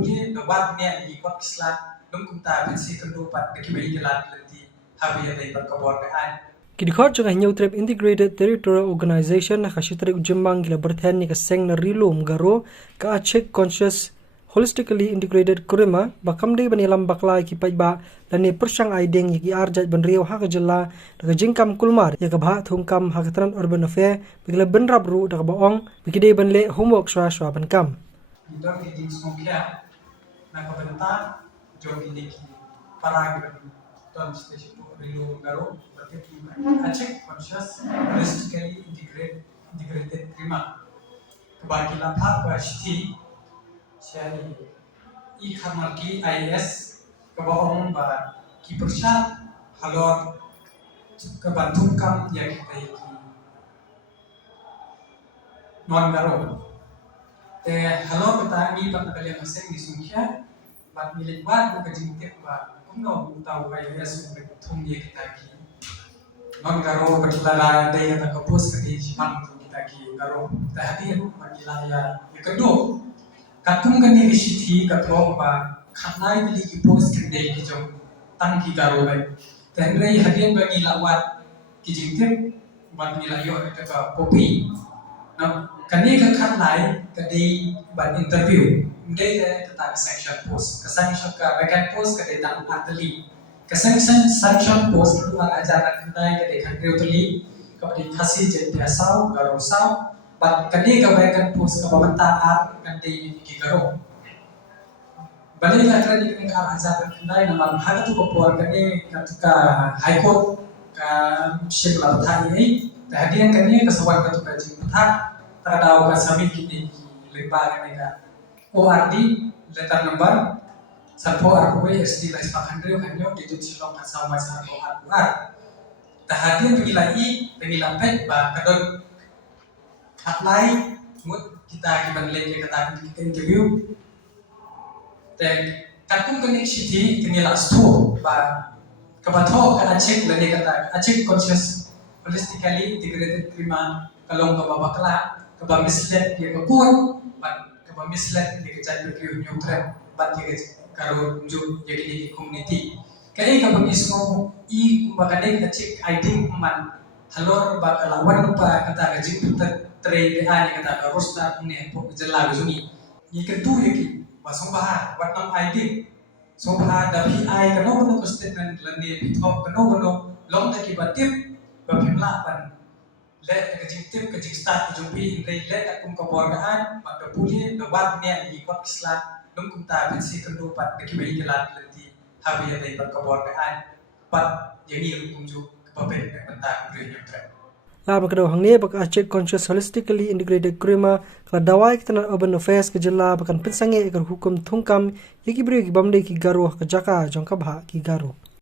puli the wat ne I kot kislat lum kumta pensi kendu pat beki bai gelat lenti habi dai berkabor kan Kidikot jang hanya utrep Integrated Territorial Organization na kasitari ujembang gila berthen ni kaseng na rilum garo ka achek conscious holistically integrated kurima bakam dei bani lam baklai ki paiba lani persang aideng yaki arjat banriau ha kajela daga jingkam kulmar ya kabha thungkam ha katran urban affair bigla benrab ru daga baong bigide banle homework swa swa bankam Indor ki ding smokya na kabenta jom ki diki parag ton station rilum garo achek conscious holistically integrated kurima kabakila pha pasti Shani I khamal ki IS kabaong ba ki persat halor kabantum kam ya kita ki non garo te halor kita ni pat kalian asing di sungkya bat milik bat ko kajingte ba kumno utau IS thum ye kita ki non garo batlala dai ta kapus kadi siman kita ki garo ta hadir magila ya kedua katung kan ni risithi katong ba khanai bili ki post kende ki jong tang ki garo bai tenrei hadien ba ni lawat ki jingtem ban ni layo ta ka copy na kani ka khanai kadi ban interview ndei ta ta section post ka section ka vacant post ka de tang atli ka section post lu ang ajaran kandai ka de khan reutli ka di khasi je dia sau garo sau but kadi ka vacant post ka bamanta at kadi ki garo bali la kan ni ka ajaran kandai na man hagatu ko por kani ka high court ka shikla thai ai ta hadian kani ka sawal ka tu ka jing tha ta daw ka submit ki lembar kani ka ORD letter number salpo arkuwe SD la ispakan rio kanyo digit silong ka sama sa ORD ta hadian pengila pet ba kadon apply mut kita kiban lagi kata kita interview dan katung kenik city kenila stu ba kabatho kana check lagi kata check conscious holistically integrated prima kalong ka babakla ka ba mislet ya ka kun ba ka ba mislet ya ka chat review neutral ba ya karo ju ya di community kaya ka ba ismo kumbaga ka check ID man halor ba kalawan pa kata ka jing trade ani kata ka rosta ne po jella guni ni ketu yaki basong baha wat nam ID so baha da PI kano statement lani bitho kano long ta ki batip ba phimla pan le ka jing tip ka jing start ka jumpi le ka kum ka borgaan ba da puli da wat ne ni ko kisla dum kum ta pensi kendo pat ki bai gelat lenti habi ya dai ba ka borgaan pat yangi kum ju ka pen ka ta ri nyutra laba kado hangne bak achek conscious holistically integrated kurima kala dawai kitana urban affairs ke jilla bakan pensange agar hukum thungkam yaki bri ki bamde ki garo ka jaka jongka bha ki garo